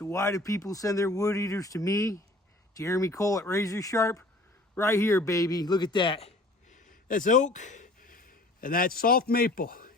So why do people send their wood eaters to me? Jeremy Cole at Razor Sharp. Right here, baby. Look at that. That's oak and that's soft maple.